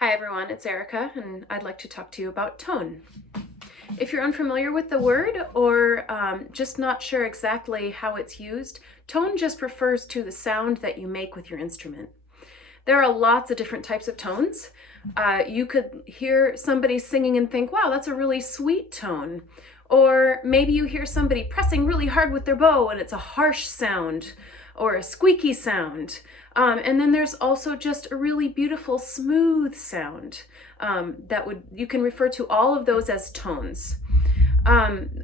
Hi everyone, it's Erika, and I'd like to talk to you about tone. If you're unfamiliar with the word or just not sure exactly how it's used, tone just refers to the sound that you make with your instrument. There are lots of different types of tones. You could hear somebody singing and think, wow, that's a really sweet tone. Or maybe you hear somebody pressing really hard with their bow and it's a harsh sound or a squeaky sound. And then there's also just a really beautiful smooth sound you can refer to all of those as tones.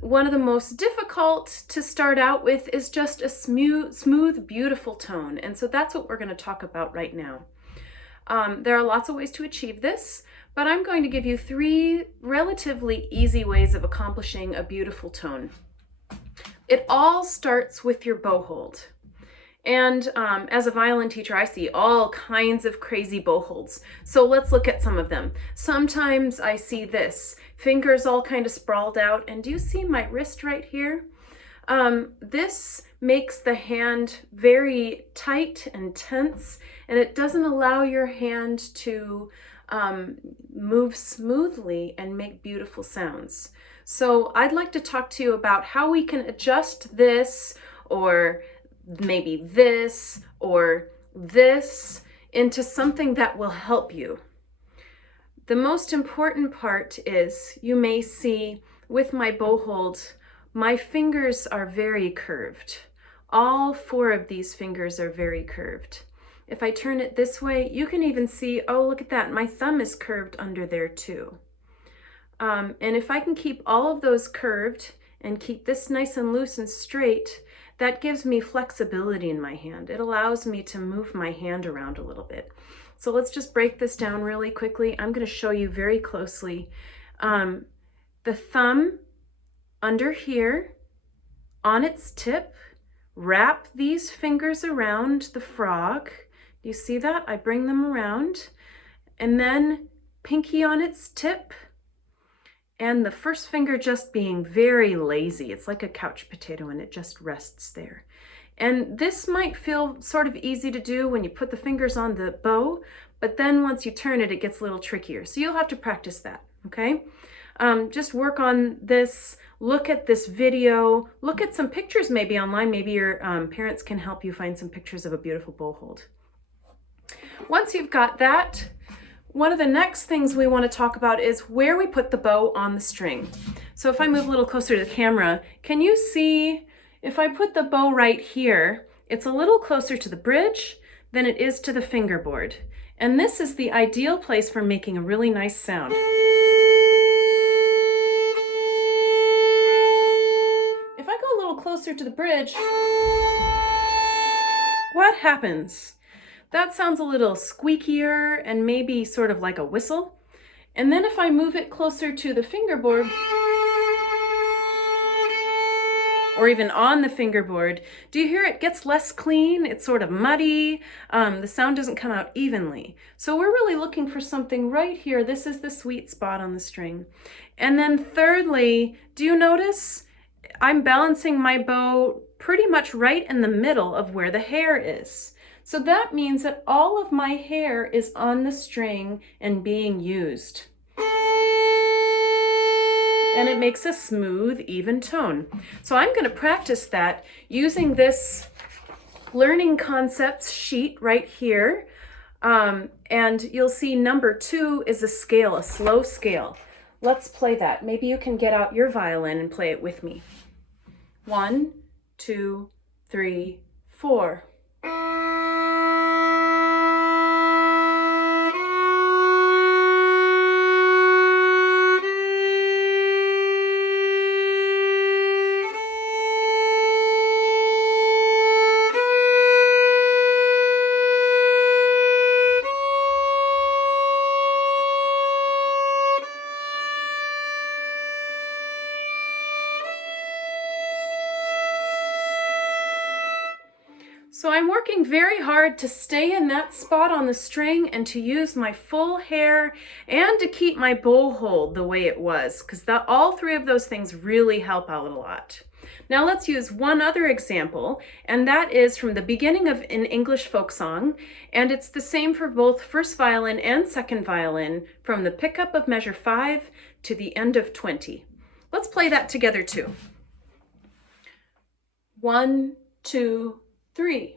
One of the most difficult to start out with is just a smooth, beautiful tone. And so that's what we're going to talk about right now. There are lots of ways to achieve this, but I'm going to give you 3 relatively easy ways of accomplishing a beautiful tone. It all starts with your bow hold. And as a violin teacher, I see all kinds of crazy bow holds. So let's look at some of them. Sometimes I see this, fingers all kind of sprawled out. And do you see my wrist right here? This makes the hand very tight and tense, and it doesn't allow your hand to move smoothly and make beautiful sounds. So I'd like to talk to you about how we can adjust this, or maybe this or this, into something that will help you. The most important part is you may see with my bow hold, my fingers are very curved. All 4 of these fingers are very curved. If I turn it this way, you can even see, oh, look at that, my thumb is curved under there too. And if I can keep all of those curved and keep this nice and loose and straight, that gives me flexibility in my hand. It allows me to move my hand around a little bit. So let's just break this down really quickly. I'm going to show you very closely. The thumb under here, on its tip, wrap these fingers around the frog. Do you see that? I bring them around. And then pinky on its tip, and the first finger just being very lazy. It's like a couch potato and it just rests there. And this might feel sort of easy to do when you put the fingers on the bow, but then once you turn it, it gets a little trickier. So you'll have to practice that, okay? Just work on this, look at this video, look at some pictures maybe online. Maybe your parents can help you find some pictures of a beautiful bow hold. Once you've got that, one of the next things we want to talk about is where we put the bow on the string. So if I move a little closer to the camera, can you see if I put the bow right here, it's a little closer to the bridge than it is to the fingerboard. And this is the ideal place for making a really nice sound. If I go a little closer to the bridge, what happens? That sounds a little squeakier and maybe sort of like a whistle. And then if I move it closer to the fingerboard, or even on the fingerboard, do you hear it gets less clean? It's sort of muddy. The sound doesn't come out evenly. So we're really looking for something right here. This is the sweet spot on the string. And then thirdly, do you notice I'm balancing my bow pretty much right in the middle of where the hair is. So that means that all of my hair is on the string and being used. And it makes a smooth, even tone. So I'm going to practice that using this learning concepts sheet right here. And you'll see number 2 is a scale, a slow scale. Let's play that. Maybe you can get out your violin and play it with me. 1, 2, 3, 4. So I'm working very hard to stay in that spot on the string and to use my full hair and to keep my bow hold the way it was, because all 3 of those things really help out a lot. Now let's use one other example, and that is from the beginning of an English folk song, and it's the same for both first violin and second violin, from the pickup of measure 5 to the end of 20. Let's play that together too. 1, 2, 3.